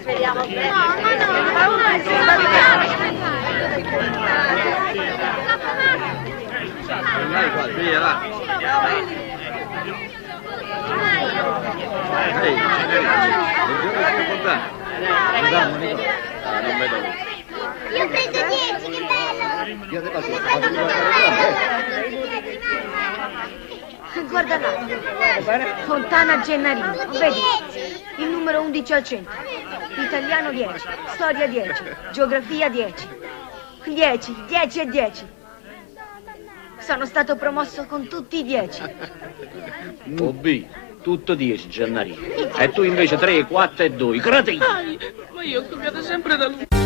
Speriamo bene. Dai qua, via, va. Ehi, non vedo. Io ho preso 10, che bello! Io devo Guarda là, Fontana Gennarino, vedi? Il numero 11 al centro. Italiano 10, storia 10, geografia 10. 10, 10 e 10. Sono stato promosso con tutti i 10. OB, tutto 10, Gennarino. E tu invece 3, 4 e 2, cretino. Ma io ho copiato sempre da lui.